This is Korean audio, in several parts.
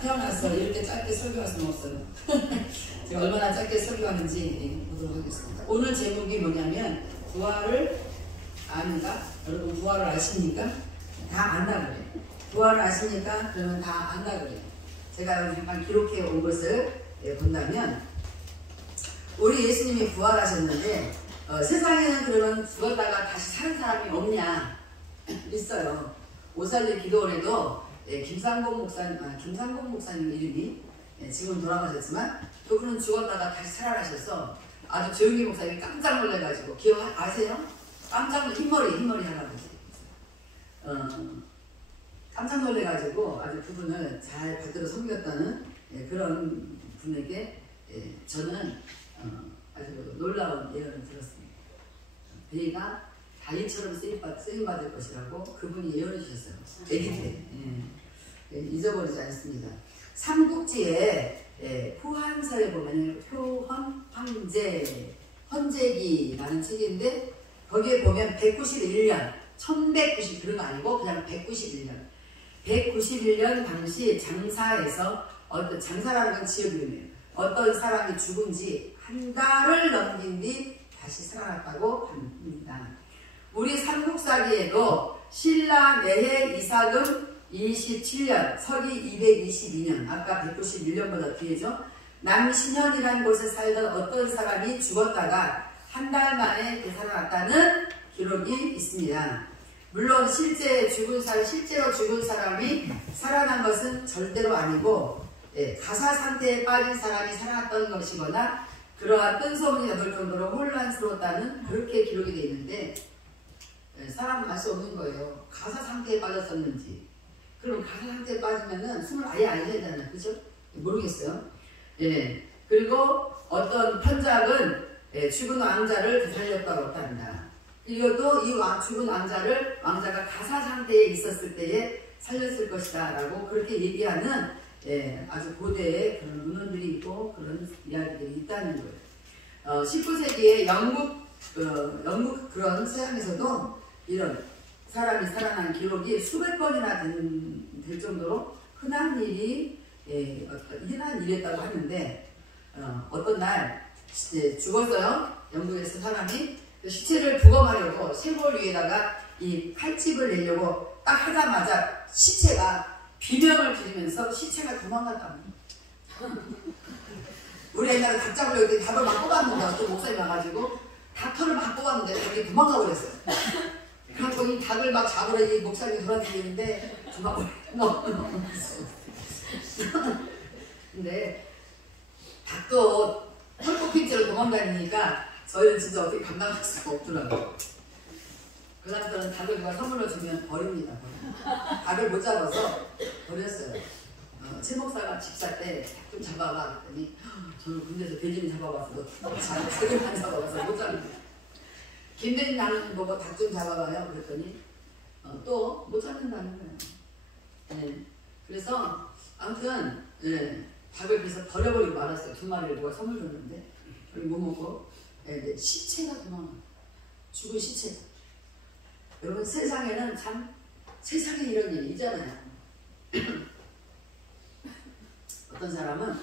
태어나서 이렇게 짧게 설교할 수는 없어요. 제가 얼마나 짧게 설교하는지 보도록 하겠습니다. 오늘 제목이 뭐냐면 부활을 아는가? 여러분 부활을 아십니까? 다 안다 그래요. 부활을 아십니까? 그러면 다 안다 그래요. 제가 잠깐 기록해 온 것을 본다면 우리 예수님이 부활하셨는데 세상에는 그러면 죽었다가 다시 사는 사람이 없냐? 있어요. 오살리 기도원에도 김상곤 목사님 이름이 지금 돌아가셨지만 그분은 죽었다가 다시 살아나셔서 아주 조용기 목사님이 깜짝 놀래가지고 아세요? 깜짝 놀래 흰머리 할아버지 깜짝 놀래가지고 아주 그분을 잘 받들어 섬겼다는 그런 분에게 저는 아주 놀라운 예언을 들었습니다. 그가 다윗처럼 쓰임받을 것이라고 그분이 예언해 주셨어요. 아기 때. 잊어버리지 않습니다. 삼국지에 후한서에 보면 표헌 헌재기라는 책인데 거기에 보면 191년 1190 그런 거 아니고 그냥 191년 당시 장사에서 장사라는 건 지역 이름이에요. 어떤 사람이 죽은 지 한 달을 넘긴 뒤 다시 살아났다고 합니다. 우리 삼국사기에도 신라 내해 이삭음 27년 서기 222년 아까 191년보다 뒤에죠. 남신현이라는 곳에 살던 어떤 사람이 죽었다가 한 달 만에 되살아났다는 기록이 있습니다. 물론 실제로 죽은 사람이 살아난 것은 절대로 아니고 가사 상태에 빠진 사람이 살아났던 것이거나 그러한 뜬소문이 나돌 정도로 혼란스러웠다는 그렇게 기록이 되어 있는데 사람은 알 수 없는 거예요. 가사 상태에 빠졌었는지. 그럼 가사 상태에 빠지면은 숨을 아예 안 쉬잖아요. 그죠? 모르겠어요. 그리고 어떤 편작은 죽은 왕자를 되살렸다고 한다. 이것도 이 죽은 왕자가 가사 상태에 있었을 때에 살렸을 것이다 라고 그렇게 얘기하는 아주 고대의 그런 문헌들이 있고 그런 이야기들이 있다는 거예요. 19세기에 영국 그런 서양에서도 이런 사람이 살아난 기록이 수백 번이나 될 정도로 흔한 일이었다고 하는데 어떤 날 죽었어요. 영국에서 사람이 시체를 부검하려고 쇄골 위에다가 이 칼집을 내려고 딱 하자마자 시체가 비명을 지르면서 시체가 도망갔다. 우리 옛날에 닭 잡으려고 때 닭을 막 뽑았는데 어떤 목사님 와가지고 닭털을 막 뽑았는데 닭이 도망가 버렸어요. 그래서 이 닭을 막 잡으러 이 목사님이 돌아다니는데 도망가버렸어요. 근데 닭도 털뽑힌 채로 도망다니니까 저희는 진짜 어떻게 감당할 수가 없더라고요. 그 사람들은 닭을 누가 선물로 주면 버립니다. 닭을 못 잡아서 버렸어요. 최 목사가 집사 때 닭 좀 잡아봐 그랬더니 저는 군대에서 돼지는 잡아봤어. 닭을 잡아봐서 못 잡는다. 김대진 나는 보고 닭 좀 잡아봐요 그랬더니 또 못 잡는다는 거예요. 그래서 아무튼 닭을 그래서 버려버리고 말았어요. 2마리를 누가 선물 줬는데 못 먹고 시체가 도망가. 죽은 시체가. 여러분 세상에는 참 세상에 이런 일이 있잖아요. 어떤 사람은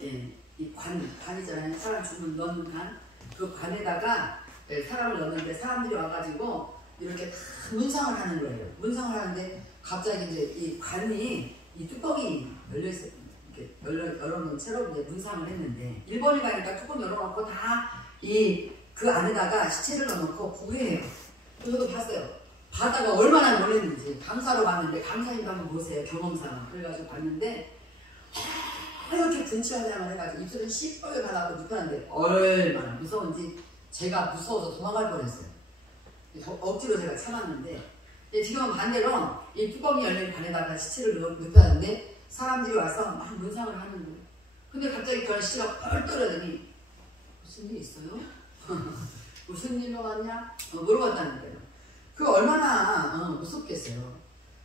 이 관이잖아요. 사람 죽은 넣는 관. 그 관에다가 사람을 넣는데 사람들이 와가지고 이렇게 다 문상을 하는 거예요. 문상을 하는데 갑자기 이제 이 관이 이 뚜껑이 열려있어요. 이렇게 열어놓은 채로 이제 문상을 했는데 일본에 가니까 뚜껑 열어놓고 다 그 안에다가 시체를 넣어놓고 구해요. 저도 봤어요. 바다가 얼마나 놀랐는지. 강사로 봤는데 강사님도 한번 보세요. 경험상. 그래가지고 봤는데 이렇게 분치화장을 해가지고 입술을 시뻘게 발라서 눕혔는데 얼마나 무서운지 제가 무서워서 도망갈 뻔했어요. 억지로 제가 참았는데 지금은 반대로 이 뚜껑이 열린 반에다가 시체를 눕혔는데 사람들이 와서 막 문상을 하는 거예요. 근데 갑자기 그 아저씨가 펄 떨어더니 무슨 일 있어요? 무슨 일로 왔냐? 물어봤다는 거예요. 그 얼마나 무섭겠어요.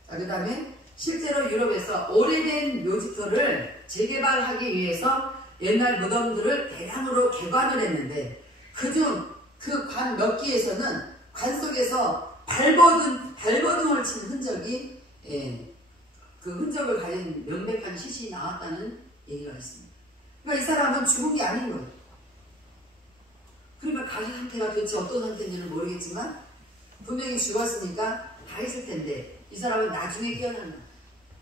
자, 그 다음에 실제로 유럽에서 오래된 묘지터를 재개발하기 위해서 옛날 무덤들을 대량으로 개관을 했는데 그중 그 관 몇 기에서는 관 속에서 발버둥을 친 흔적이 그 흔적을 가진 명백한 시신이 나왔다는 얘기가 있습니다. 그러니까 이 사람은 죽은 게 아닌 거예요. 그러니까 가족 상태가 도대체 어떤 상태인지는 모르겠지만 분명히 죽었으니까 다 했을 텐데 이 사람은 나중에 깨어나는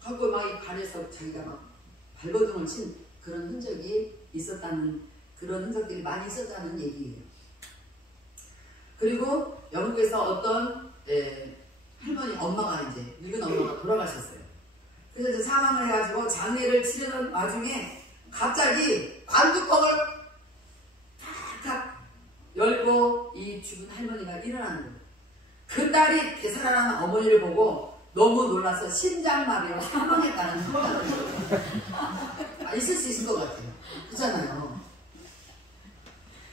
하고 막 이 발에서 자기가 막 발버둥을 친 그런 흔적이 있었다는 그런 흔적들이 많이 있었다는 얘기예요. 그리고 영국에서 어떤 할머니 엄마가 이제 늙은 엄마가 돌아가셨어요. 그래서 이제 사망을 해가지고 장례를 치르는 와중에 갑자기 안뚜껑을 탁탁 열고 이 죽은 할머니가 일어나는 거예요. 그 딸이 되살아난 어머니를 보고 너무 놀라서 심장마비로 사망했다는 소문을 있을 수 있을 것 같아요. 그렇잖아요.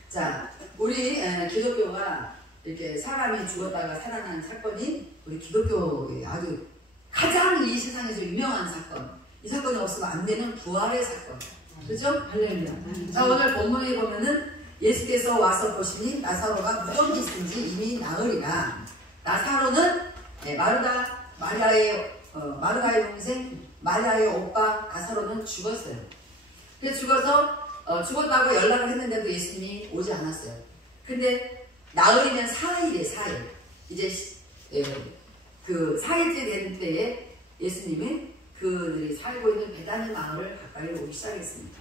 자, 우리 기독교가 이렇게 사람이 죽었다가 살아나는 사건이 우리 기독교의 아주 가장 이 세상에서 유명한 사건. 이 사건이 없으면 안 되는 부활의 사건. 그렇죠? 할렐루야. 자, 오늘 본문에 보면은 예수께서 와서 보시니 나사로가 무덤이 있은지 이미 나으리라. 나사로는 마르다의 동생 마리아의 오빠 나사로는 죽었어요. 그래서 죽었다고 연락을 했는데도 예수님이 오지 않았어요. 근데 나흘이면 4일이에요. 4일. 이제 그 4일째 된 때에 예수님이 그들이 살고 있는 베다니 마을을 가까이 오기 시작했습니다.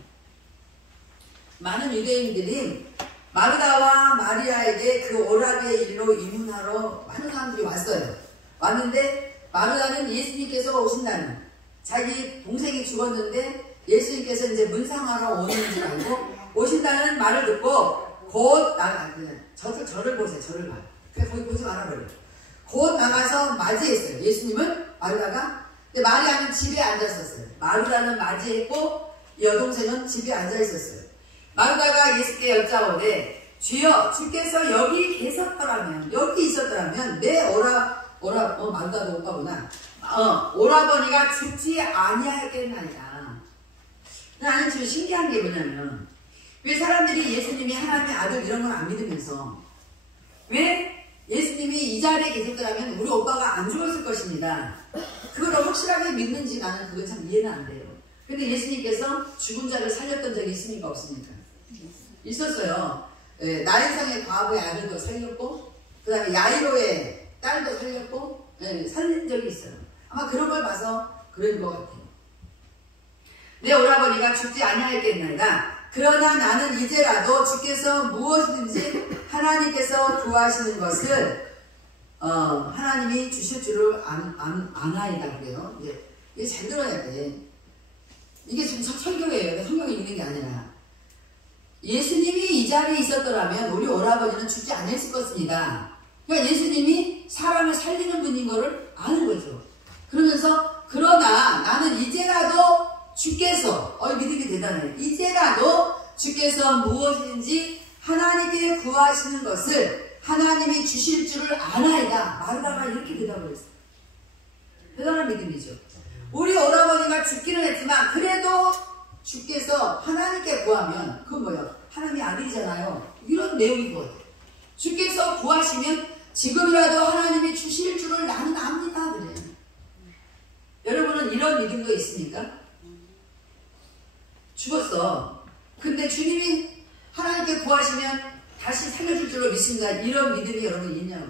많은 유대인들이 마르다와 마리아에게 그 오라비의 일로 이문하러 많은 사람들이 왔어요. 왔는데 마르다는 예수님께서 오신다는, 자기 동생이 죽었는데 예수님께서 이제 문상하러 오는 줄 알고 오신다는 말을 듣고 곧 저를 보세요. 저를 봐요. 그래서 거기 보지 말아버려요. 곧 나가서 맞이했어요. 예수님은 마르다가. 근데 마리아는 집에 앉았었어요. 마르다는 맞이했고 여동생은 집에 앉아있었어요. 마르다가 예수께 여짜오되 주여 주께서 여기 계셨더라면, 여기 있었더라면 내 마르다도 오빠구나. 오라버니가 죽지 아니하겠나이다. 나는 지금 신기한 게 뭐냐면, 왜 사람들이 예수님이 하나님의 아들 이런 건 안 믿으면서 왜 예수님이 이 자리에 계셨더라면 우리 오빠가 안 죽었을 것입니다. 그걸 확실하게 믿는지 나는 그건 참 이해는 안 돼요. 근데 예수님께서 죽은 자를 살렸던 적이 있습니까? 없습니까? 있었어요. 나인상의 과부의 아들도 살렸고, 그 다음에 야이로의 딸도 살렸고, 살린 적이 있어요. 아마 그런 걸 봐서 그런 것 같아요. 내 오라버니가 죽지 아니하겠나이다. 그러나 나는 이제라도 주께서 무엇이든지 하나님께서 구하시는 것을 하나님이 주실 줄을 아나이다 그래요. 이게 잘 들어야 돼. 이게 지금 설교예요. 성경에 있는 게 아니라. 예수님이 이 자리에 있었더라면 우리 오라버니는 죽지 않았을 것입니다. 그러니까 예수님이 사람을 살리는 분인 거를 아는 거죠. 그러면서 그러나 나는 이제라도 주께서, 믿음이 대단해요. 이제라도 주께서 무엇인지 하나님께 구하시는 것을 하나님이 주실 줄을 아나이다. 마르다가 이렇게 대답을 했어요. 대단한 믿음이죠. 우리 오라버니가 죽기는 했지만 그래도 주께서 하나님께 구하면 그건 뭐예요? 하나님의 아들이잖아요. 이런 내용인 것 같아요. 주께서 구하시면 지금이라도 하나님이 주실 줄을 나는 압니다. 그래요. 여러분은 이런 믿음도 있습니까? 죽었어. 근데 주님이 하나님께 구하시면 다시 살려줄 줄로 믿습니다. 이런 믿음이 여러분 있냐고.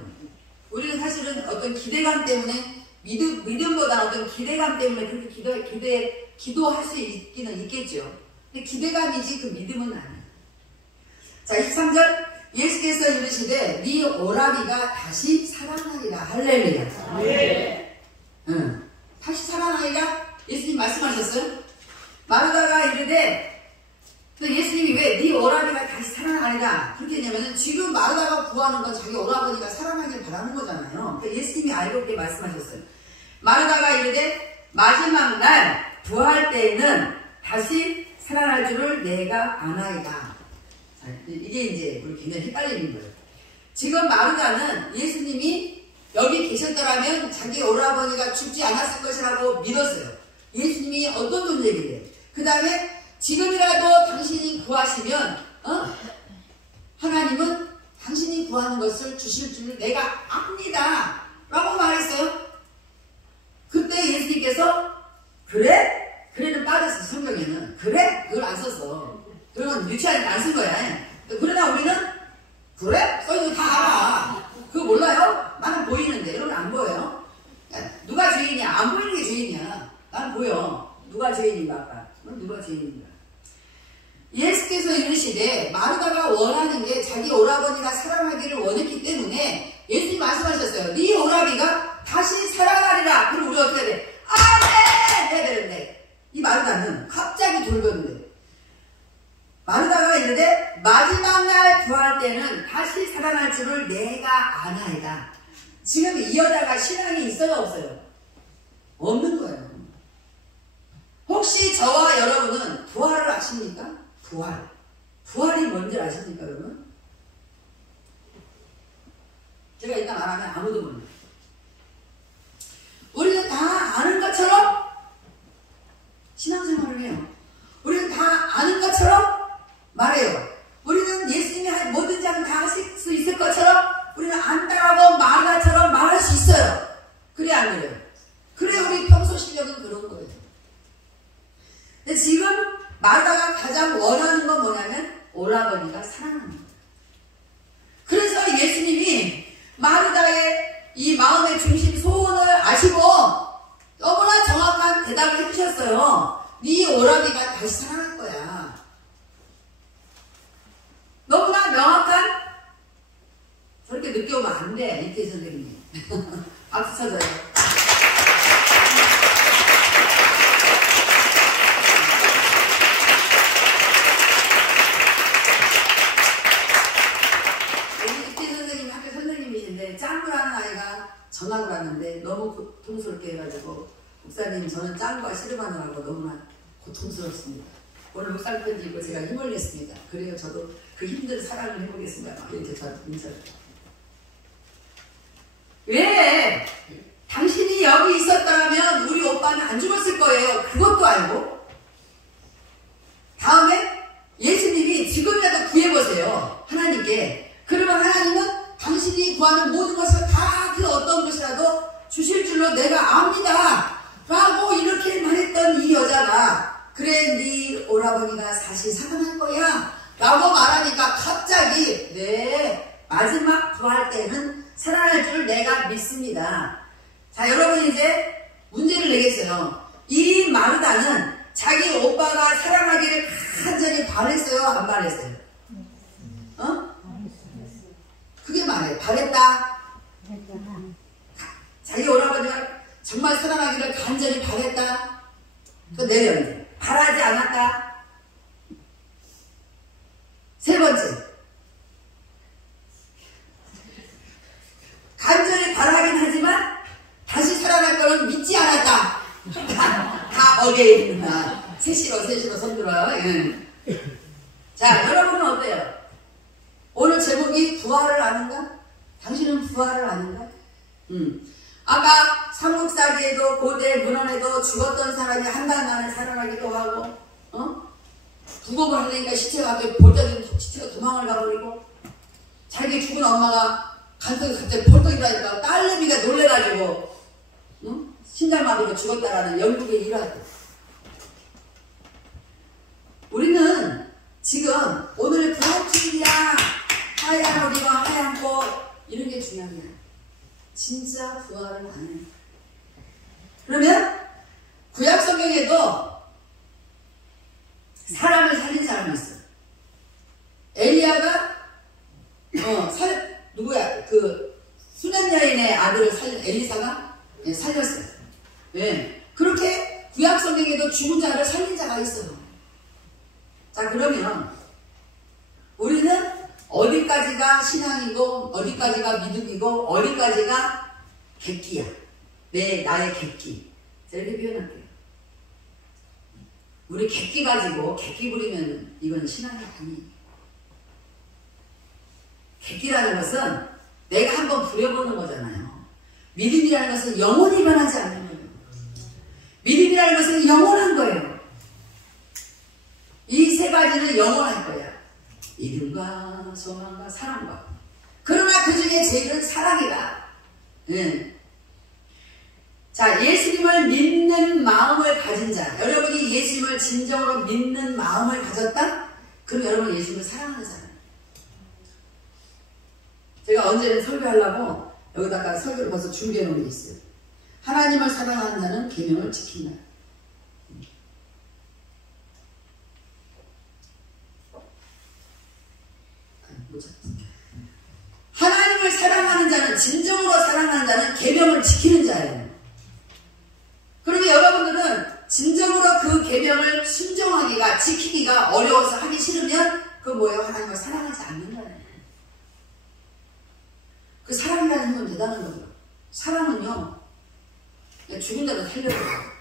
우리는 사실은 어떤 기대감 때문에 믿음보다 어떤 기대감 때문에 그렇게 기도할 수 있기는 있겠죠. 근데 기대감이지 그 믿음은 아니에요. 자, 23절 예수께서 이르시되 네 오라비가 다시 살아나리라. 할렐루야. 네. 다시 살아나리라. 예수님 말씀하셨어요. 마르다가 이르되 예수님이 왜 네 오라비가 다시 살아나리라 그렇게 했냐면은 지금 마르다가 구하는 건 자기 오라버니가 살아나길 바라는 거잖아요. 그러니까 예수님이 알고 그렇게 말씀하셨어요. 마르다가 이르되 마지막 날 부활 때에는 다시 살아날 줄을 내가 아나이다. 자, 이게 이제 우리 굉장히 헷갈리는 거예요. 지금 마르다는 예수님이 여기 계셨더라면 자기 오라버니가 죽지 않았을 것이라고 믿었어요. 예수님이 어떤 존재이래요. 그 다음에 지금이라도 당신이 구하시면 하나님은 당신이 구하는 것을 주실 줄 내가 압니다 라고 말했어요. 그때 예수님께서 그래? 그래는 빠졌어. 성경에는. 그래? 그걸 안 썼어. 그러면 유치하니까 안 쓴 거야. 그러나 우리는 그래? 써있는 거 다 알아. 그거 몰라요? 나는 보이는데. 여러분 안 보여요? 누가 죄인이야? 안 보이는 게 죄인이야. 난 보여. 누가 죄인인가 아까? 누가 죄인인가? 예수께서 이르시되 마르다가 원하는 게 자기 오라버니가 사랑하기를 원했기 때문에 예수님 말씀하셨어요. 네 오라비가 다시 살아나리라. 그럼 우리 어떻게 해야 돼? 아멘! 해야 되는데 이 마르다는 갑자기 돌변돼. 마르다가 이르되 마지막 날 구할 때는 다시 살아날 줄을 내가 아나이다. 지금 이 여자가 신앙이 있어요 없어요? 없는 거예요. 혹시 저와 여러분은 부활을 아십니까? 부활이 뭔지 아십니까 여러분? 제가 일단 말하면 아무도 몰라요. 우리는 다 아는 것처럼 신앙생활을 해요. 우리는 다 아는 것처럼 말해요. 우리는 예수님이 뭐든지 하면 다 하실 수 있을 것처럼 우리는 안다라고 마르다처럼 말할 수 있어요. 그래 안 그래요? 그래 우리 평소 실력은 그런 거예요. 근데 지금 마르다가 가장 원하는 건 뭐냐면 오라버니가 사랑하는 거예요. 그래서 예수님이 마르다의 이 마음의 중심 소원을 아시고 너무나 정확한 대답을 해주셨어요. 네 오라비가 다시 사랑할 거야. 너무나 명확한. 저렇게 늦게 오면 안 돼. 이태 선생님. 박수 쳐줘요. 짱구라는 아이가 전학을 왔는데 너무 고통스럽게 해가지고 목사님 저는 짱구가 씨름하느라고 너무나 고통스럽습니다. 오늘 묵상 편지 읽고 제가 힘을 냈습니다. 그래요 저도 그 힘든 사랑을 해보겠습니다. 이렇게 저한테 인사를. 왜? 당신이 여기 있었다면 우리 오빠는 안 죽었을 거예요. 그것도 알고 다음에 예수님이 지금이라도 구해보세요. 하나님께. 그러면 하나님은 당신이 구하는 모든 것을 다 그 어떤 것이라도 주실 줄로 내가 압니다. 라고 이렇게 말했던 이 여자가 그래 네 오라버니가 다시 살아날 거야 라고 말하니까 갑자기 네 마지막 구할 때는 살아날 줄 내가 믿습니다. 자 여러분 이제 문제를 내겠어요. 이 마르다는 자기 오빠가 살아나기를 간절히 바랬어요 안 바랬어요? 그게 말해. 바랬다. 자기 오라버니가 정말 살아나기를 간절히 바랬다. 또 내려 이제. 바라지 않았다. 세 번째. 간절히 바라긴 하지만 다시 살아날 거는 믿지 않았다. 다 어게인입니다. 셋시로 손 들어요. 예. 자 여러분은 어때요? 오늘 제목이 부활을 아는가? 당신은 부활을 아는가? 아까 삼국사기에도 고대 문헌에도 죽었던 사람이 한 달 만에 살아나기도 하고 부검을 하려니까 시체가 갑자기 볼떡이 시체가 도망을 가버리고 자기 죽은 엄마가 간속에 갑자기 벌떡 일어나니까 딸내미가 놀래가지고 신장마비로 죽었다라는 영국의 일화들. 우리는 지금 오늘 부활주일이야 하얀 옷 입어 하얀 꽃 이런 게 중요한 진짜 부활을 안 해요. 그러면 구약 성경에도 사람을 살린 사람이 있어요. 엘리야가 누구야 그 수년 여인의 아들을 살린 엘리사가 살렸어요. 예. 그렇게 구약 성경에도 죽은 자를 살린 자가 있어요. 자 그러면 우리는 어디까지가 신앙이고 어디까지가 믿음이고 어디까지가 객기야. 나의 객기. 자 이렇게 표현할게요. 우리 객기 가지고 객기 부리면 이건 신앙이 아니에요. 객기라는 것은 내가 한번 부려보는 거잖아요. 믿음이라는 것은 영원히 변하지 않는 거예요. 믿음이라는 것은 영원한 거예요. 이 세 가지는 영원할 거야. 믿음과 소망과 사랑과. 그러나 그 중에 제일은 사랑이다. 자, 예수님을 믿는 마음을 가지고 가진 자, 여러분이 예수님을 진정으로 믿는 마음을 가졌다? 그럼 여러분 예수님을 사랑하는 사람. 제가 언제는 설교하려고 여기다가 설교를 벌써 준비해 놓은 게 있어요. 하나님을 사랑하는 자는 계명을 지킨다. 하나님을 사랑하는 자는, 진정으로 사랑하는 자는 계명을 지키는 자예요. 그러면 여러분들은 진정으로 그 계명을 순종하기가, 지키기가 어려워서 하기 싫으면 그건 뭐예요? 하나님을 사랑하지 않는 거예요. 그 사랑이라는 힘은 대단한 거예요. 사랑은요, 죽은 자도 살려줘요.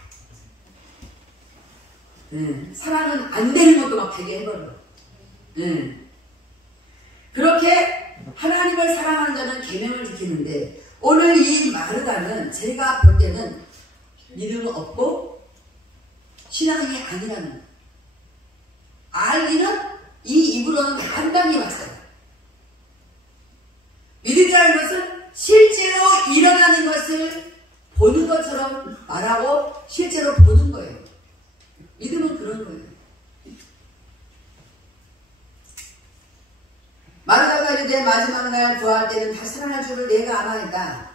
사랑은 안 되는 것도 막 되게 해버려요. 그렇게 하나님을 사랑하는 자는 계명을 지키는데, 오늘 이 마르다는 제가 볼 때는 믿음 없고 신앙이 아니라는 거예요. 알기는 이 입으로는 한방이 왔어요. 믿음이라는 것은 실제로 일어나는 것을 보는 것처럼 말하고 실제로 보는 거예요. 믿음은 그런 거예요. 마르다가 이르되 마지막 날 부활 때는 다시 살아날 줄을 내가 아나이다.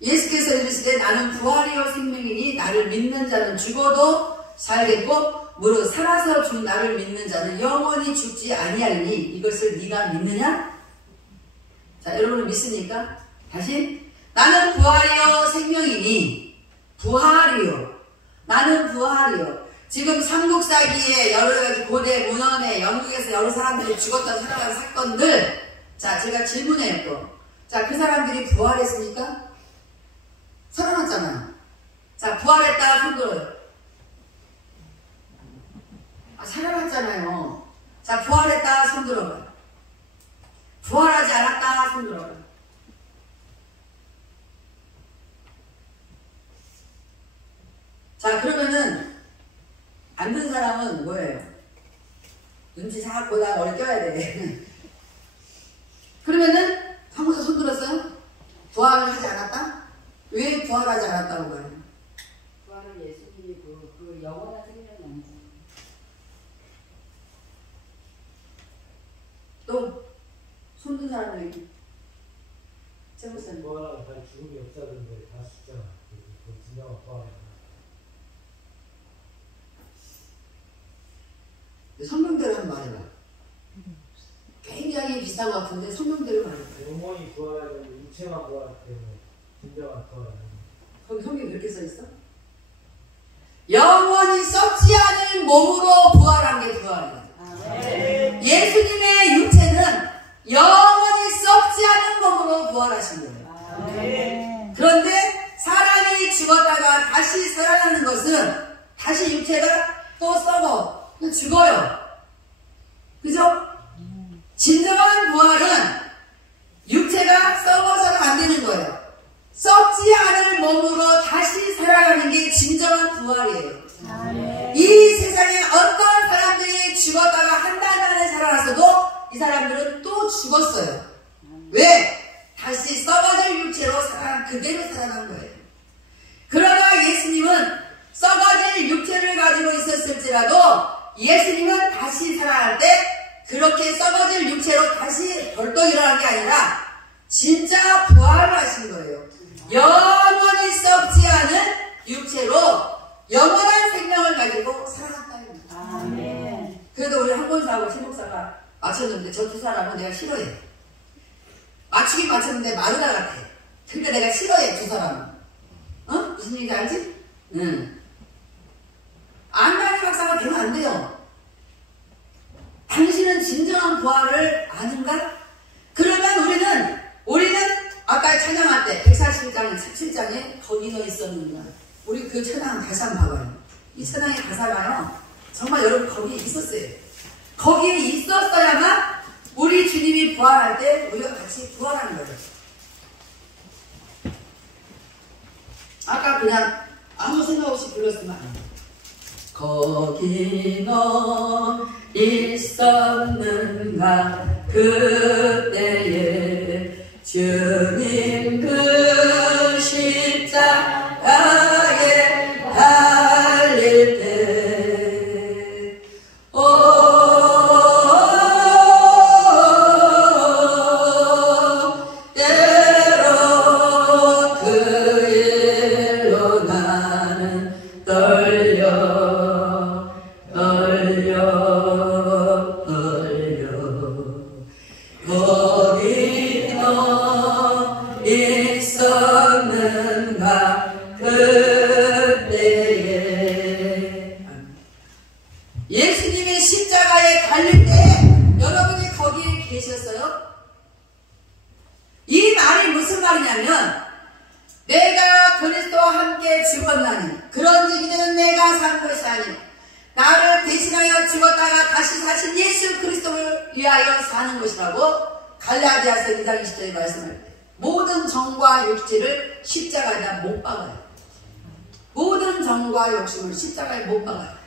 예수께서 이르시되 나는 부활이요 생명이니 나를 믿는 자는 죽어도 살겠고 무릇 살아서 준 나를 믿는 자는 영원히 죽지 아니하리니 이것을 네가 믿느냐? 자, 여러분은 믿습니까? 다시 나는 부활이요 생명이니, 부활이요, 나는 부활이요. 지금 삼국사기에 여러 가지 고대 문헌에 영국에서 여러 사람들이 죽었다 살아간 사건들, 자, 제가 질문해요 또. 자, 그 사람들이 부활했습니까? 살아났잖아요. 자, 부활했다가 손 들어요. 아, 살아났잖아요. 자, 부활했다가 손 들어봐요. 부활하지 않았다가 손 들어봐요. 자, 그러면은 안 든 사람은 뭐예요? 눈치 싹 보다가 머리 껴야 돼. 그러면은 한국에서 손 들었어요? 부활을 하지 않았다? 왜 부활하지 않았다고 봐요? 부활은 예수님이고 그 영원한 생명이 아니잖아요. 또 손 든 사람들에게 부활하면 다 죽음이 없어졌는데 다 죽잖아. 그 진정한 부활이야. 성경대로 한번 말해봐. 굉장히 비슷한 것 같은데 성경대로 말해봐. 영혼이 부활해야 되는데 육체만 부활하기 때문에 진정한 부활은 거기 성경에 그렇게 써있어? 영원히 썩지 않을 몸으로 부활한 게 부활이야. 예수님의 육체는 영원히 썩지 않은 몸으로 부활하신 거예요. 그런데 사람이 죽었다가 다시 살아나는 것은 다시 육체가 또 썩어. 죽어요. 그죠? 진정한 부활은 육체가 썩어서는 안 되는 거예요. 썩지 않을 몸으로 다시 살아가는 게 진정한 부활이에요. 이 세상에 어떤 사람들이 죽었다가 한 달 만에 살아났어도 이 사람들은 또 죽었어요. 왜? 다시 썩어질 육체로 그대로 살아난 거예요. 그러나 예수님은 썩어질 육체를 가지고 있었을지라도 예수님은 다시 살아날 때 그렇게 썩어질 육체로 다시 벌떡 일어난 게 아니라 진짜 부활을 하신 거예요. 영원히 썩지 않은 육체로 영원한 생명을 가지고 살아났다는 거예요. 그래도 우리 한권사하고 신목사가 맞췄는데 저 두 사람은 내가 싫어해. 맞추긴 맞췄는데 마르다 같아. 그러니까 내가 싫어해, 두 사람은. 어? 무슨 얘기인지 알지? 응. 안나니 박사가 되면 안 돼요. 당신은 진정한 부활을 아는가? 그러면 우리는 아까 찬양할 때 147장에 17장에 거기 너 있었는가? 우리 그 찬양 다시 한번 봐봐요. 이 찬양의 가사가요, 정말 여러분 거기에 있었어요. 거기에 있었어야만 우리 주님이 부활할 때 우리가 같이 부활하는 거예요. 아까 그냥 아무 생각 없이 불렀으면 안 돼요. 거기 너 있었는가 그때에 주님 그 십자가 계셨어요? 이 말이 무슨 말이냐면 내가 그리스도와 함께 죽었나니 그런즉 이제는 내가 산 것이 아니요 나를 대신하여 죽었다가 다시 사신 예수 그리스도를 위하여 사는 것이라고 갈라디아서 2장 20절에 말씀할 때 모든 정과 욕심을 십자가에다 못 박아요. 모든 정과 욕심을 십자가에 못 박아요.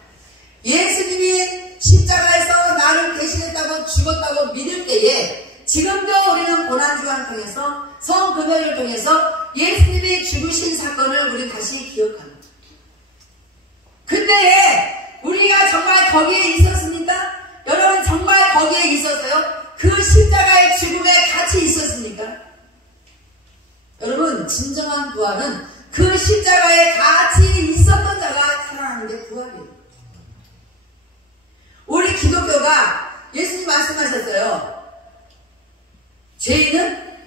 예수님이 십자가에서 나를 대신했다고 죽었다고 믿을 때에 지금도 우리는 고난주간을 통해서 성금요일을 통해서 예수님이 죽으신 사건을 우리 다시 기억합니다. 그때에 우리가 정말 거기에 있었습니까? 여러분 정말 거기에 있었어요? 그 십자가의 죽음에 같이 있었습니까? 여러분 진정한 부활은 그 십자가에 같이 있었던 자가 살아나는 게 부활이에요. 우리 기독교가 예수님 말씀하셨어요. 죄인은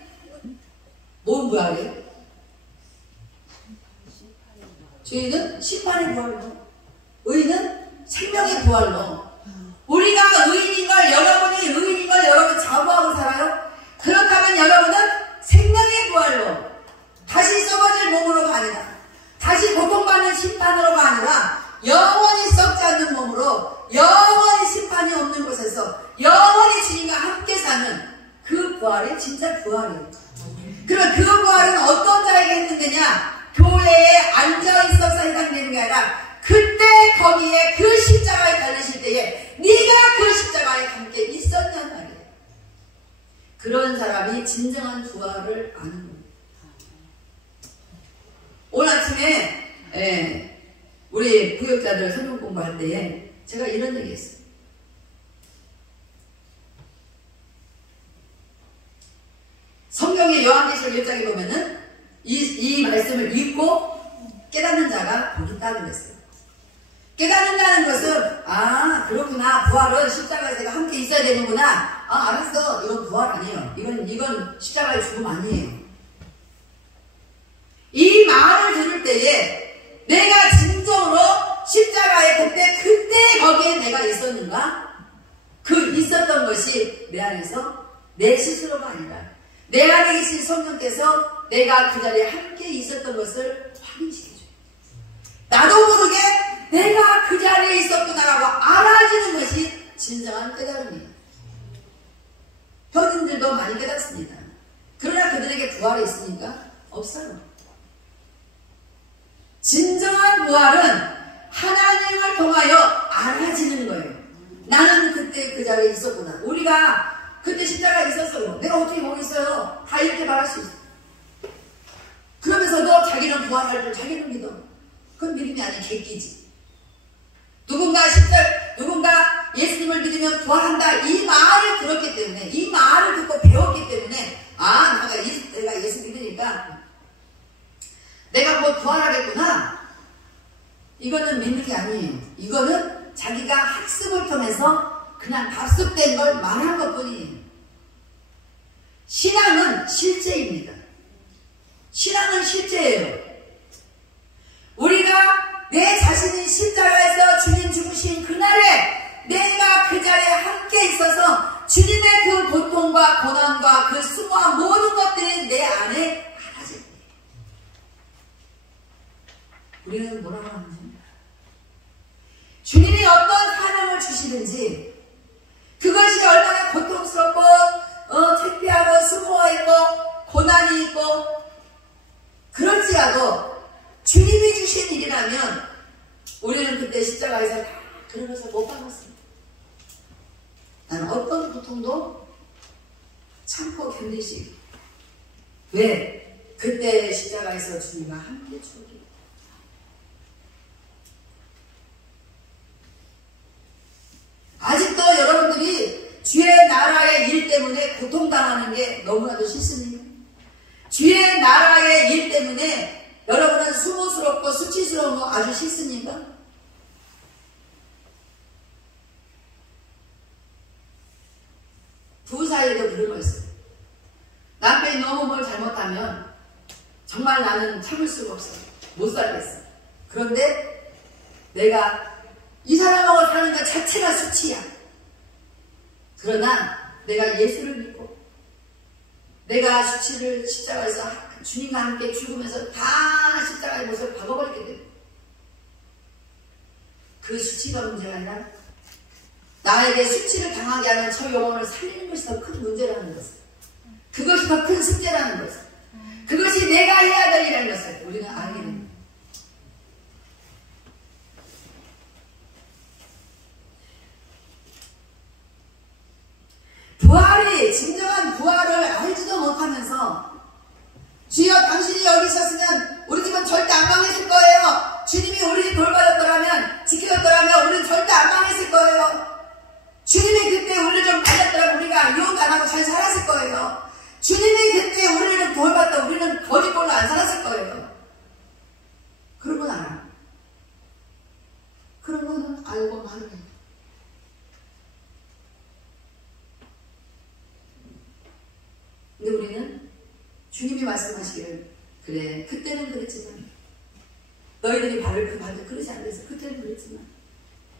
뭔 부활이에요? 죄인은 심판의 부활로, 의인은 생명의 부활로. 우리가 의인인 걸 여러분이 의인인 걸 여러분 자부하고 살아요? 그렇다면 여러분은 생명의 부활로 다시 썩어질 몸으로가 아니라 다시 고통받는 심판으로가 아니라 영원히 썩지 않는 몸으로 영원히 심판이 없는 곳에서 영원히 주님과 함께 사는 그 부활이 진짜 부활이에요. 그럼 그 부활은 어떤 자에게 했는데냐? 교회에 앉아있어서 해당되는 게 아니라 그때 거기에 그 십자가에 달리실 때에 네가 그 십자가에 함께 있었냔 말이에요. 그런 사람이 진정한 부활을 아는 겁니다. 오늘 아침에 우리 구역자들 성경 공부할 때에 제가 이런 얘기 했어요. 성경의 요한계시록 1장에 보면은 이 말씀을 읽고 깨닫는 자가 복 있다고 그랬어요. 깨닫는다는 것은 그렇구나. 부활은 십자가에 내가 함께 있어야 되는구나. 알았어. 이건 부활 아니에요. 이건 십자가의 죽음 아니에요. 이 말을 들을 때에 내가 진정으로 십자가에 그때 거기에 내가 있었는가? 그 있었던 것이 내 안에서 내 스스로가 아니라 내 안에 계신 성령께서 내가 그 자리에 함께 있었던 것을 확인시켜줘요. 나도 모르게 내가 그 자리에 있었구나라고 알아지는 것이 진정한 깨달음이에요. 현인들도 많이 깨닫습니다. 그러나 그들에게 부활이 있습니까? 없어요. 진정한 부활은 하나님을 통하여 알아지는 거예요. 나는 그때 그 자리에 있었구나. 우리가 그때 십자가에 있었어요. 내가 어떻게 모르겠어요. 다 이렇게 말할 수 있어요. 그러면서도 자기는 부활할 줄 자기는 믿어. 그건 믿음이 아닌 객기지. 누군가 예수님을 믿으면 부활한다. 이 말을 들었기 때문에, 이 말을 듣고 배웠기 때문에, 내가 예수 믿으니까 내가 뭐 부활하겠구나. 이거는 믿는 게 아니에요. 이거는 자기가 학습을 통해서 그냥 답습된 걸 말한 것 뿐이에요. 신앙은 실제입니다. 신앙은 실제예요. 우리가 내 자신이 십자가에서 주님 죽으신 그날에 내가 그 자리에 함께 있어서 주님의 그 고통과 고난과 그 수고와 모든 것들이 내 안에 알아질 거예요. 우리는 뭐라고 하는지 주님이 어떤 사명을 주시는지 그것이 얼마나 고통스럽고 창피하고 수고가 있고 고난이 있고 그럴지라도 주님이 주신 일이라면 우리는 그때 십자가에서 다 그런 것을 못 받았습니다. 나는 어떤 고통도 참고 견디시고 왜? 그때 십자가에서 주님과 함께 죽었기. 아직도 여러분들이 주의 나라의 일 때문에 고통당하는 게 너무나도 싫습니까? 주의 나라의 일 때문에 여러분은 수모스럽고 수치스러운 거 아주 싫습니까? 부부 사이에도 그런 거 있어요. 남편이 너무 뭘 잘못하면 정말 나는 참을 수가 없어요. 못 살겠어. 그런데 내가 이 사람하고 사는 것 자체가 수치야. 그러나 내가 예수를 믿고 내가 수치를 십자가에서 주님과 함께 죽으면서 다 십자가의 못을 박아버리게 됩니다. 그 수치가 문제가 아니라 나에게 수치를 당하게 하는 저 영혼을 살리는 것이 더 큰 문제라는 것을, 그것이 더 큰 숙제라는 것을, 그것이 내가 해야 될 일이라는 것을 우리는 알게 됩니다. 부활이, 진정한 부활을 알지도 못하면서 주여 당신이 여기 있었으면 우리 집은 절대 안 망했을 거예요. 주님이 우리 집 돌봐줬더라면, 지켜줬더라면 우리는 절대 안 망했을 거예요. 주님이 그때 우리를 좀 알렸더라면 우리가 이혼 안 하고 잘 살았을 거예요. 주님이 그때 우리를 돌봤다 우리는 거짓골로 안 살았을 거예요. 그런 건 알아. 그런 거는 알고 말을 해. 근데 우리는 주님이 말씀하시기를, 그래 그때는 그랬지만 너희들이 발을 그 발을 그러지 않아서 그때는 그랬지만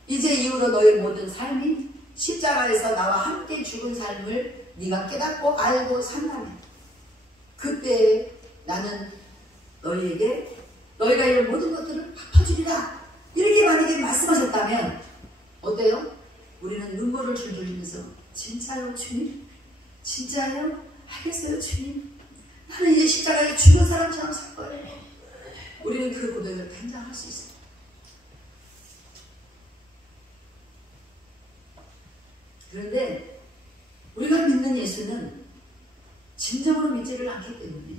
이제 이후로 너희 모든 삶이 십자가에서 나와 함께 죽은 삶을 네가 깨닫고 알고 산다면 그때 나는 너희에게 너희가 이런 모든 것들을 갚아주리라, 이렇게 만약에 말씀하셨다면 어때요? 우리는 눈물을 줄줄 흘리면서 진짜요 주님? 진짜요? 알겠어요 주님, 나는 이제 십자가에 죽은 사람처럼 살 거예요. 우리는 그 고백을 단장할 수 있어요. 그런데 우리가 믿는 예수는 진정으로 믿지를 않기 때문에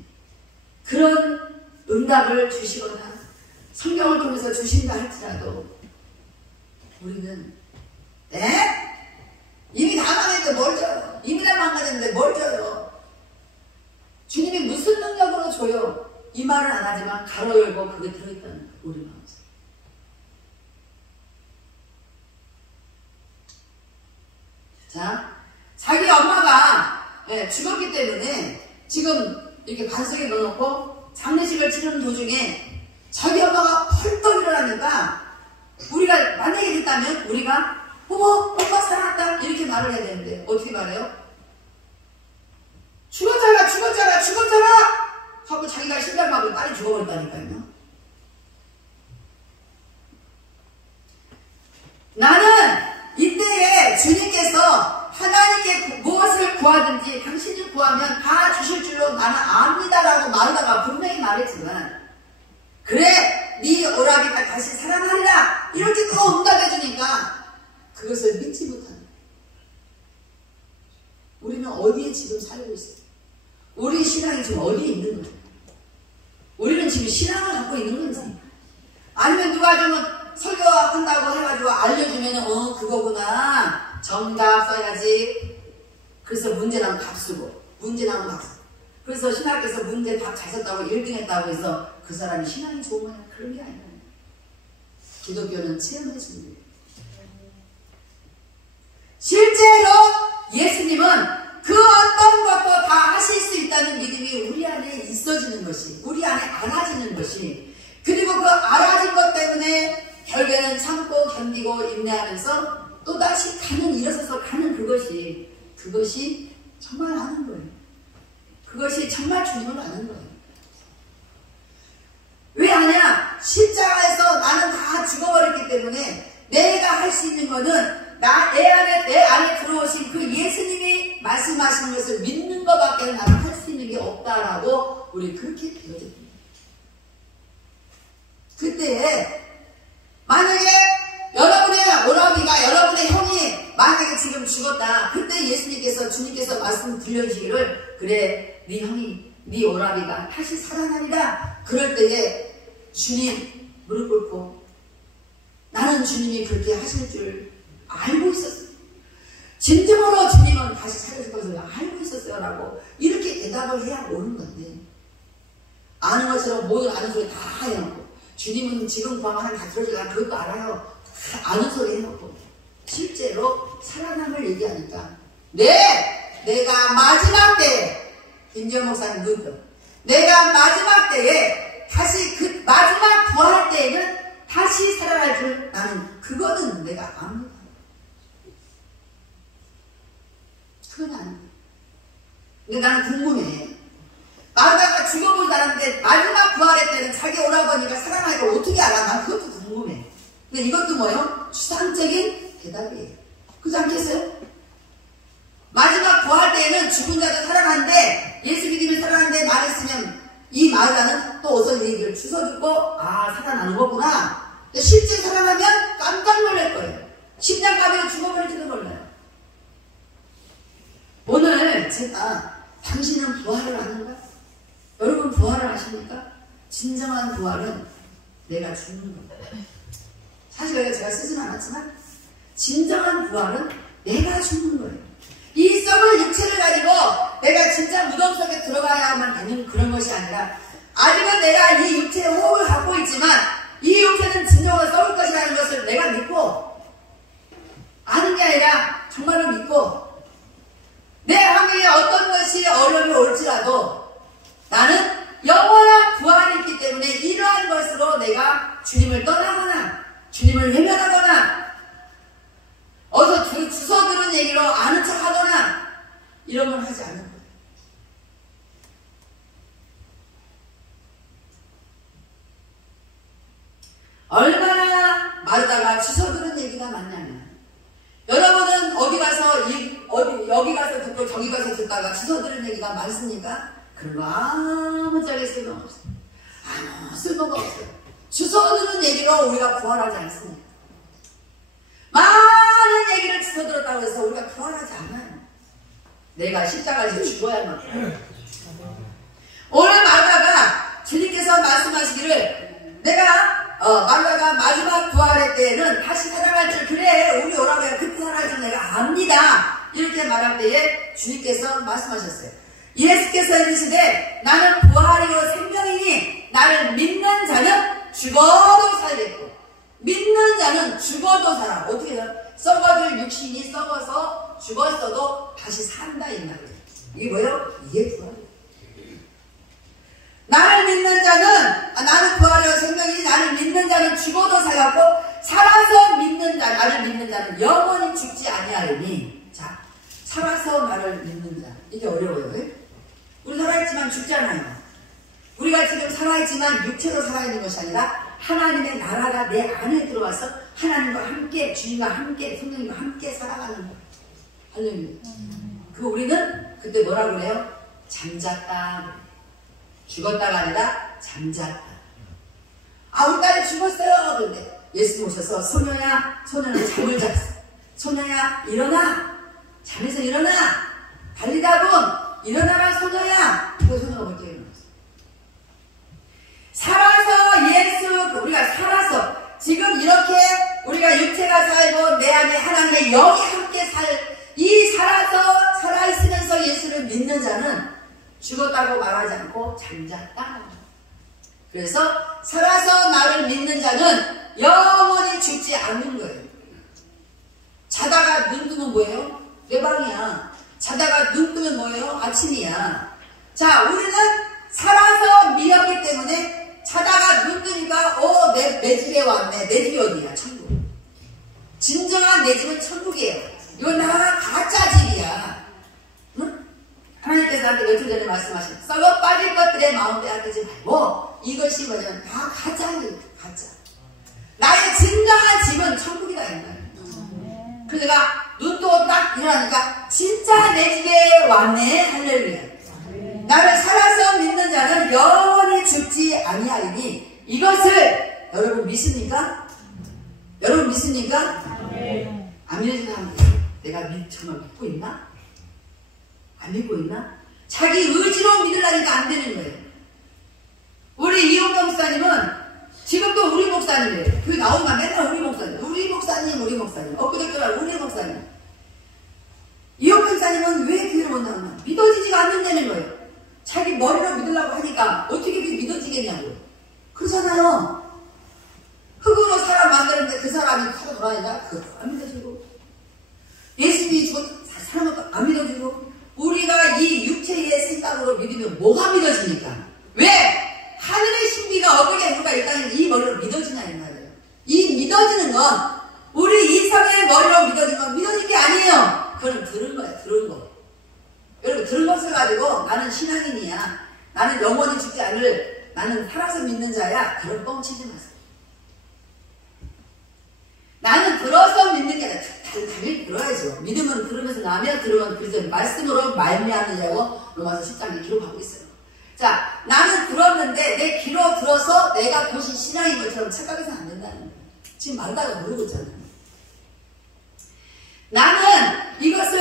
그런 응답을 주시거나 성경을 통해서 주신다 할지라도 우리는 이미 다 망했는데 뭘 줘요? 이미 다 망가졌는데 뭘 줘요? 주님이 무슨 능력으로 줘요? 이 말은 안 하지만 가로 열고 그게 들어있다는 거예요. 우리 마음속에. 자, 자기 엄마가 죽었기 때문에 지금 이렇게 반석에 넣어놓고 장례식을 치르는 도중에 자기 엄마가 펄떡 일어나니까 우리가 만약에 됐다면 우리가 어머 엄마 살아났다 이렇게 말을 해야 되는데 어떻게 말해요? 죽었잖아 죽었잖아 죽었잖아 하고 자기가 심장마비로 빨리 죽어버렸다니까요. 나는 이때에 주님께서 하나님께 무엇을 구하든지 당신을 구하면 다 주실 줄로 나는 압니다라고 말하다가 분명히 말했지만 그래 네 오라비가 다시 살아나리라 이렇게 또 응답해 주니까 그것을 믿지 못하는 우리는 어디에 지금 살고 있어요? 우리 신앙이 지금 어디에 있는 거예요? 우리는 지금 신앙을 갖고 있는 건지 아니면 누가 좀 설교한다고 해가지고 알려주면 그거구나 정답 써야지 그래서 문제 나면 답 쓰고 문제 나면 답 쓰고 그래서 신학교에서 문제 답 잘 썼다고 1등 했다고 해서 그 사람이 신앙이 좋은 거냐? 그런 게 아니라 기독교는 체험해 주는 거예요. 실제로 예수님은 그 어떤 것도 다 하실 수 있다는 믿음이 우리 안에 있어지는 것이 우리 안에 알아지는 것이 그리고 그 알아진 것 때문에 결국에는 참고 견디고 인내하면서 또다시 가는 일어서서 가는 그것이 정말 아는 거예요. 그것이 정말 주님을 아는 거예요. 왜 아냐? 십자가에서 나는 다 죽어버렸기 때문에 내가 할 수 있는 거는 내 안에 들어오신 그 예수님이 말씀하시는 것을 믿는 것밖에 나는 할 수 있는 게 없다라고 우리 그렇게 배워집니다. 그때 만약에 여러분의 오라비가 여러분의 형이 만약에 지금 죽었다. 그때 주님께서 말씀 들려주시기를 그래 네 형이 네 오라비가 다시 살아나리라. 그럴 때에 주님 무릎 꿇고 나는 주님이 그렇게 하실 줄 알고 있었어요. 진정으로 주님은 다시 살려줄 것을 알고 있었어요 라고 이렇게 대답을 해야 오는 건데 아는 것처럼 모든 아는 소리 다 해놓고 주님은 지금 구하면 하나님 다 들어주려나 그것도 알아요. 다 아는 소리 해놓고 실제로 살아남을 얘기하니까 내가 마지막 때에 김지현 목사님 눈도 내가 마지막 때에 다시 그 마지막 부활 때에는 다시 살아날 줄 나는 그거는 내가 압니다. 그건 아니에요. 근데 나는 궁금해. 마르다가 죽어보지 않았는데 마지막 부활의 때는 자기 오라버니가 살아나니까 어떻게 알아? 난 그것도 궁금해. 근데 이것도 뭐예요? 추상적인 대답이에요. 그렇지 않겠어요? 마지막 부활 때에는 죽은 자도 살아나는데 예수 믿으면 살아나는데 말했으면 이 마르다는 또 어서 얘기를 주워 듣고 살아나는 거구나. 근데 실제 살아나면 깜짝 놀랄 거예요. 심장마비로 죽어버릴지도 몰라요. 오늘 제가 당신은 부활을 하는가? 여러분 부활을 하십니까? 진정한 부활은 내가 죽는 겁니다. 사실 제가 쓰진 않았지만 진정한 부활은 내가 죽는 거예요. 이 썩을 육체를 가지고 내가 진짜 무덤 속에 들어가야만 되는 그런 것이 아니라 아직은 내가 이 육체의 호흡을 갖고 있지만 이 육체는 진정으로 썩을 것이라는 것을 내가 믿고 아는 게 아니라 정말로 믿고 내 환경에 어떤 것이 어려움이 올지라도 나는 영원한 부활이 있기 때문에 이러한 것으로 내가 주님을 떠나거나 주님을 외면하거나 어서 주워 들은 얘기로 아는 척 하거나 이런 걸 하지 않는 거예요. 얼마나 마르다가 주워 들은 얘기가 많냐면 여러분은 어디 가서 여기 가서 듣고 저기 가서 듣다가 주워 들은 얘기가 많습니까? 그런 거 아무짝에 쓸모가 없어요. 아무 쓸모가 없어요. 주워 들은 얘기로 우리가 부활하지 않습니다. 많은 얘기를 주워 들었다고 해서 우리가 부활하지 않아요. 내가 십자가에서 죽어야만. 오늘 마르다가 주님께서 말씀하시기를 내가 마르다가 마지막 부활의 때에는 다시 살아날 줄 그래 우리 오라버니가 그때 살아날 줄 내가 압니다. 이렇게 말할 때에 주님께서 말씀하셨어요. 예수께서 이르시되 나는 부활이요 생명이니 나를 믿는 자는 죽어도 살겠고 믿는 자는 죽어도 살아. 어떻게 해요? 썩어질 육신이 썩어서 죽었어도 다시 산다 이 말이에요. 이게 뭐예요? 이게 부활이에요. 나를 믿는 자는 나는 부활이요 생명이니 나를 믿는 자는 죽어도 살았고 살아서 믿는 자 나를 믿는 자는 영원히 죽지 아니하리니. 자, 살아서 나를 믿는 자 이게 어려워요. 왜? 우리 살아있지만 죽잖아요. 우리가 지금 살아있지만 육체로 살아있는 것이 아니라 하나님의 나라가 내 안에 들어와서 하나님과 함께 주님과 함께 성령님과 함께 살아가는 거예요. 할렐루야. 그 우리는 그때 뭐라고 그래요? 잠잤다. 죽었다가 아니라 잠잤다. 우리 딸이 죽었어요. 그런데 예수님 오셔서 소녀야 소녀는 잠을 잤어. 소녀야 일어나. 잠에서 일어나. 달리다군 일어나라 소녀야. 그 소녀가 먼저 일어났어. 살아서 예수 우리가 살아서 지금 이렇게 우리가 육체가 살고 내 안에 하나님의 영이 함께 이 살아서 살아있으면서 예수를 믿는 자는 죽었다고 말하지 않고 잠잤다. 그래서 살아서 나를 믿는 자는 영원히 죽지 않는 거예요. 자다가 눈 뜨면 뭐예요? 내 방이야. 자다가 눈 뜨면 뭐예요? 아침이야. 자, 우리는 살아서 믿었기 때문에 자다가 눈 뜨니까 내 집에 왔네. 내 집이 어디야? 천국. 진정한 내 집은 천국이에요. 이건 다 가짜 집이야. 응? 하나님께서 나한테 며칠 전에 말씀하신 썩어 빠질 것들에 마음 빼앗기지 말고 이것이 뭐냐면 다 가짜예요. 가짜. 나의 진정한 집은 천국이다. 그래서 내가 눈 뜨고 딱 일어나니까 진짜 내 집에 왔네. 할렐루야. 나를 살아서 믿는 자는 영원히 죽지 아니하리니 이것을 여러분 믿습니까? 여러분 믿습니까? 안 믿는 사람들 내가 정말 믿고 있나? 안 믿고 있나? 자기 의지로 믿으려니까 안 되는 거예요. 우리 이용경 목사님은 지금도 우리 목사님이에요. 교회 나오니까 맨날 우리 목사님. 엊그저께라 우리 목사님. 이용경 목사님은 왜 교회를 못 나오나? 믿어지지가 않는다는 거예요. 자기 머리로 믿으려고 하니까 어떻게 믿어지겠냐고요. 그러잖아요. 흙으로 사람 만드는데 그 사람이 살아 돌아다니까 그것도 안 믿어지고 예수님이 죽었다 사람은 또 안 믿어지고 우리가 이 육체의 생각으로 믿으면 뭐가 믿어집니까? 왜? 하늘의 신비가 어떻게 우리가 일단 이 머리로 믿어지냐 이 말이에요. 이 믿어지는 건 우리 이성의 머리로 믿어지는 건 믿어진 게 아니에요. 그건 들은 거예요. 들은 거. 여러분 들은 것을 가지고 나는 영원히 죽지 않을, 나는 살아서 믿는 자야. 그런 뻥치지 마세요. 나는 들어서 믿는 게 아니라 당연히 들어야죠. 믿음은 들으면서 나면 들으면 그래서 말씀으로 말미암느냐고 로마서 10장에 기록하고 있어요. 자, 나는 들었는데 내 귀로 들어서 내가 그것이 신앙인 것처럼 착각해서는 안 된다는 거예요. 지금 말하다가 모르고 있잖아요. 나는 이것을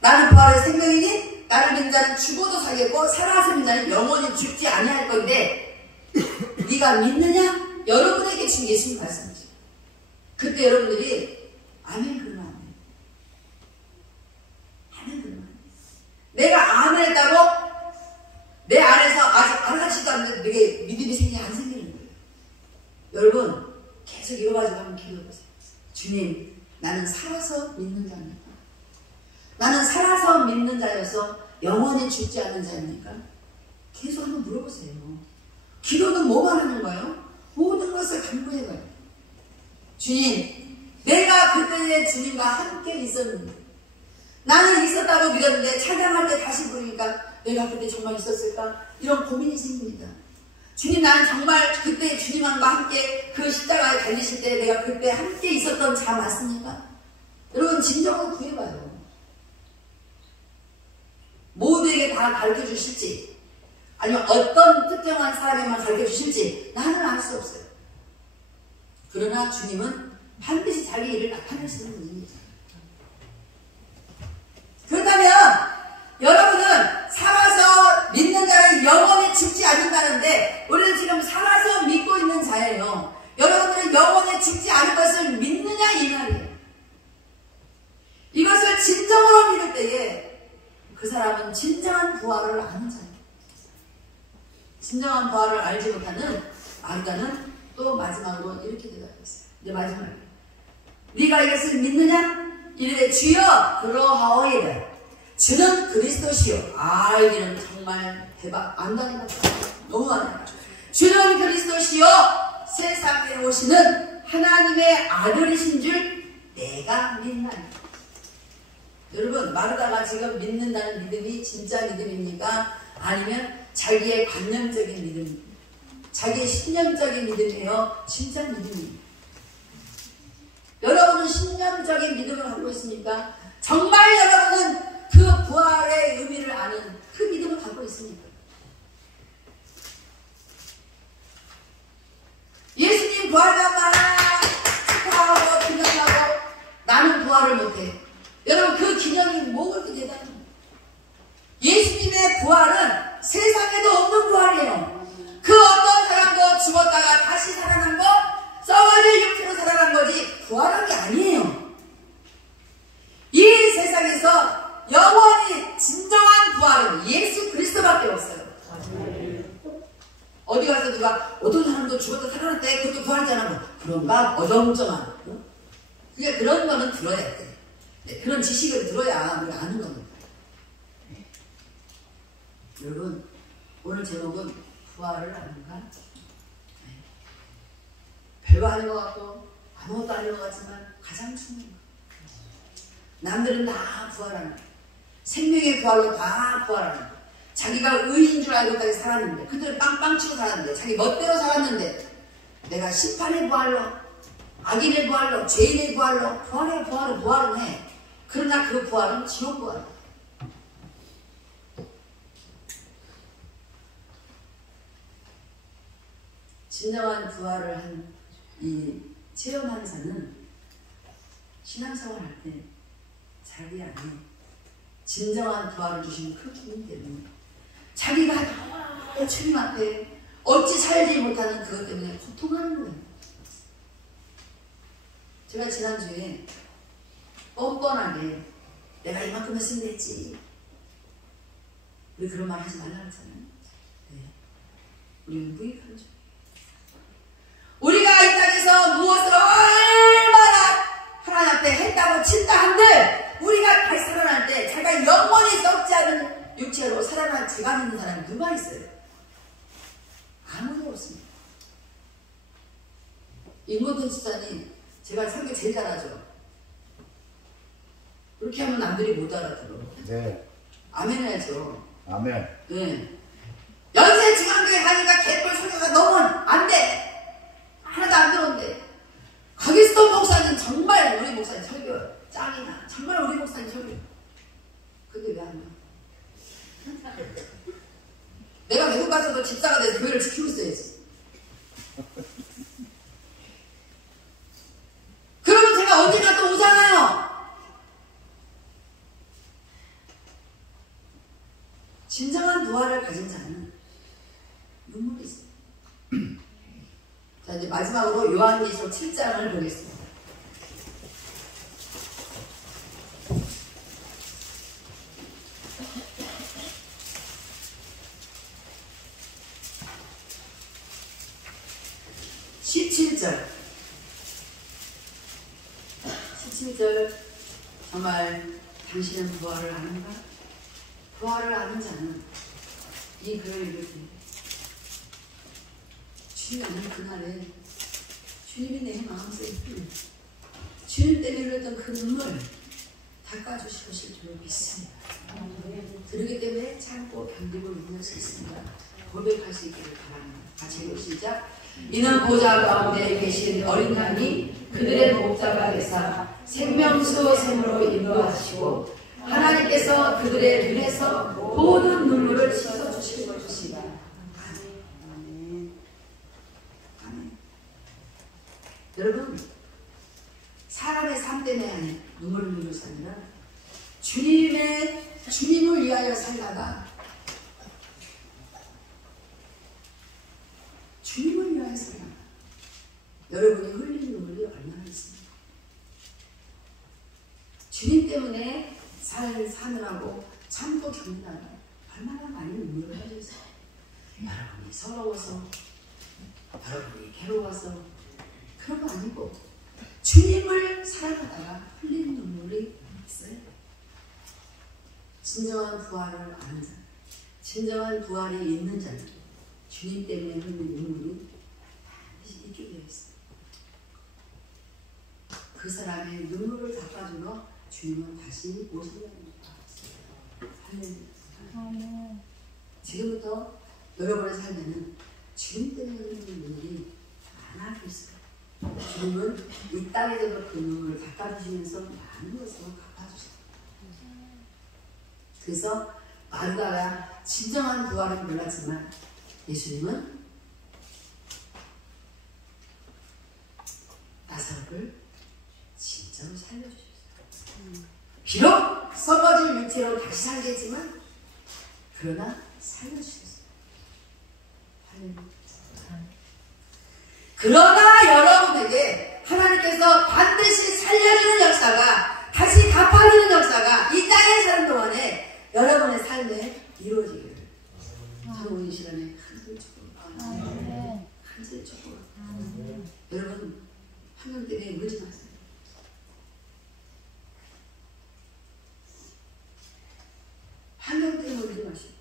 나는 부활의 생명이니 나를 믿는 자는 죽어도 살겠고 살아서 믿는 자는 영원히 죽지 아니할 건데 네가 믿느냐? 여러분에게 지금 예수님 말씀이죠. 그때 여러분들이 아멘 그러면 안 돼요. 아멘 그러면 안 돼요. 내가 아멘 했다고 내 안에서 아직 안 하지도 않는데 내게 믿음이 생기냐 안 생기는 거예요. 여러분 계속 이거 가지고 한번 기도해보세요. 주님, 나는 살아서 믿는 자입니까? 나는 살아서 믿는 자여서 영원히 죽지 않는 자입니까? 계속 한번 물어보세요. 기도는 뭐만 하는 거예요? 모든 것을 간구해봐요. 주님, 내가 그때의 주님과 함께 있었는데 나는 있었다고 믿었는데 찬양할 때 다시 부르니까 내가 그때 정말 있었을까? 이런 고민이 생깁니다. 주님, 나는 정말 그때 주님과 함께 그 십자가에 달리실 때 내가 그때 함께 있었던 자 맞습니까? 여러분 진정으로 구해봐요. 모두에게 다 가르쳐 주실지 아니면 어떤 특정한 사람에만 가르쳐 주실지 나는 알 수 없어요. 그러나 주님은 반드시 자기 일을 나타내시는 분입니다. 그렇다면 여러분은 살아서 믿는 자는 영원히 죽지 않는다는데 우리는 지금 살아서 믿고 있는 자예요. 여러분들은 영원히 죽지 않을 것을 믿느냐 이 말이에요. 이것을 진정으로 믿을 때에 그 사람은 진정한 부활을 아는 자예요. 진정한 부활을 알지 못하는 마르다는 또 마지막으로 이렇게 대답했어요. 이제 마지막에 네가 이것을 믿느냐? 이르되 주여 그러하오이다. 주는 그리스도시요. 여기는 정말 대박. 안다는 것 너무 안다. 주는 그리스도시요 세상에 오시는 하나님의 아들이신 줄 내가 믿나니. 여러분 마르다가 지금 믿는다는 믿음이 진짜 믿음입니까? 아니면 자기의 관념적인 믿음, 자기의 신념적인 믿음이에요? 진짜 믿음입니다. 여러분은 신념적인 믿음을 갖고 있습니까? 정말 여러분은 그 부활의 의미를 아는 그 믿음을 갖고 있습니까? 예수님 부활하면 축하하고 기념하고 나는 부활을 못해. 여러분 그 기념이 뭐 그렇게 대단해요? 예수님의 부활은 세상에도 없는 부활이에요. 그 어떤 사람도 죽었다가 다시 살아난 거, 썩어질 육체로 살아난 거지 부활한 게 아니에요. 이 세상에서 영원히 진정한 부활은 예수 그리스도밖에 없어요. 어디 가서 누가 어떤 사람도 죽었다 살아났대 그것도 부활하잖아. 그런가? 어정쩡한 그게 그런 거는 들어야 돼. 네, 그런 지식을 들어야 우리가 아는 겁니다. 네. 여러분 오늘 제목은 부활을 아는가? 네. 별거 아닌 것 같고 아무것도 아닌 것 같지만 가장 중요한 거. 남들은 다 부활하는 거예요. 생명의 부활로 다 부활하는 거예요. 자기가 의인 줄 알고 까지 살았는데 그들은 빵빵 치고 살았는데 자기 멋대로 살았는데 내가 심판의 부활로 악인의 부활로 죄인의 부활로 부활은 해. 그러나 그 부활은 지옥 부활. 진정한 부활을 한 이 체험한 자는 신앙생활 할 때 자기 안에 진정한 부활을 주시는 그 기분 때문에 자기가 너무 주님 앞에 어찌 살지 못하는 그것 때문에 고통하는 거예요. 제가 지난주에 뻔뻔하게 내가 이만큼 했으면 됐지. 우리 그런 말 하지 말라 그랬잖아요. 네. 우리는 무익한 줄. 우리가 이 땅에서 무엇을 얼마나 하나님 앞에 했다고 친다 한들 우리가 다시 살아날 때 자기가 영원히 썩지 않은 육체로 살아날 죄가 있는 사람이 누가 있어요? 아무도 없습니다. 임건돈 집사님 제가 설교 제일 잘하죠. 그렇게 하면 남들이 못 알아들어. 네. 아멘 해야죠. 아멘. 네. 연세중앙교회 가니까 개뿔 설교가 너무 안 돼. 하나도 안 들었는데. 거기서 목사님 정말 우리 목사님 설교 짱이나. 정말 우리 목사님 설교. 근데 왜 안 돼? 내가 외국 가서도 집사가 돼서 교회를 지키고 있어야지. 그러면 제가 언젠가 또 오잖아요. 진정한 부활을 가진 자는 눈물이 있어요. 자, 이제 마지막으로 요한계시록 7장을 보겠습니다. 정말 당신은 부활을 아는가? 부활을 아는 자는 이 글을 읽을 때 주님 아는 그날에 주님이 내 마음속에 주님 때문에 흘렀던 그 눈물 닦아주실 것을 저는 믿습니다. 그러기 때문에 참고 견디고 인할 수 있습니다. 고백할 수 있기를 바랍니다. 같이 읽고 시작. 이는 보좌 가운데 계신 어린 양이 그들의 목자가 되사 생명수 샘으로 인도하시고 하나님께서 그들의 눈에서 모든 눈물을 씻어주실 것이다. 아멘. 아멘. 여러분, 사람의 삶 때문에 눈물을 흘리는 것이 아니라 주님을 위하여 살다가 주님을 위하여 살다가 여러분이 흘리는 눈물이 얼마나 있습니까? 주님 때문에 사느라고 참고 견디다가 얼마나 많이 눈물을 흘리세요. 여러분이 서러워서 여러분이 괴로워서 그런 거 아니고 주님을 사랑하다가 흘린 눈물이 있어요. 진정한 부활을 아는 자, 진정한 부활이 있는 자는 주님 때문에 흘린 눈물이 반드시 있게 되어 있어요. 그 사람의 눈물을 닦아주러 주님은 다시 오신다는 겁니다. 지금부터 여러분의 삶에는 주님 때문에 흘리는 눈물이 많아질 있어요. 주님은 이 땅에서도 그 눈물을 닦아주시면서 많은 것을 갚아주세요. 그래서 마르다가 진정한 부활은 몰랐지만 예수님은 나사로를 진짜로 살려주셨어요. 비록 썩어질 육체로 다시 살게 했지만 그러나 살려주셨어요. 그러나 여러분에게 하나님께서 반드시 살려주는 역사가, 다시 갚아주는 역사가 이 땅에 사는 동안에 여러분의 삶에 이루어지기를 저는 이 시간에 간절히 축복합니다. 간절히 축복합니다. 여러분, 환경 때문에 울지 마세요. 환경 때문에 울지 마시고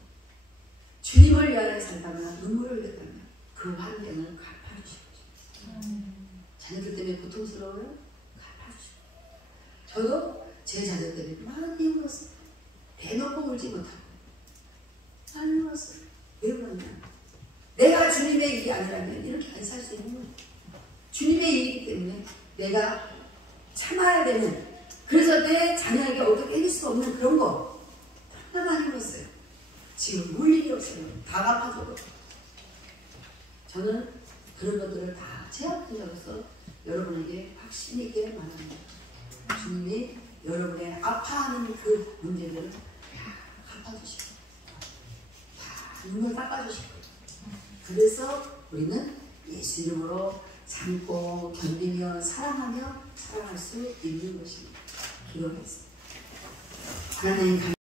주님을 위하여 살다가 눈물을 흘렸다면 그 환경을 갚아주시고 자녀들 때문에 고통스러워요? 갚아주시고 저도 제 자녀 때문에 많이 울었어요. 대놓고 울지 못하고 많이 울었어요. 왜 그러냐? 내가 주님의 일이 아니라면 이렇게 안 살 수 있는 거예요. 주님의 일이기 때문에 내가 참아야 되는, 그래서 내 자녀에게 어떻게 해줄 수 없는 그런 거 너무나 많이 울었어요. 지금 울 일이 없어요. 다 갚아줘도. 저는 그런 것들을 다 제압한다고서 여러분에게 확신 있게 말합니다. 주님이 여러분의 아파하는 그 문제들을 다 갚아주시고 다 눈물 닦아주시고, 그래서 우리는 예수 이름으로 참고 견디며 사랑하며 살아갈 수 있는 것입니다. 기도하겠습니다. 하나님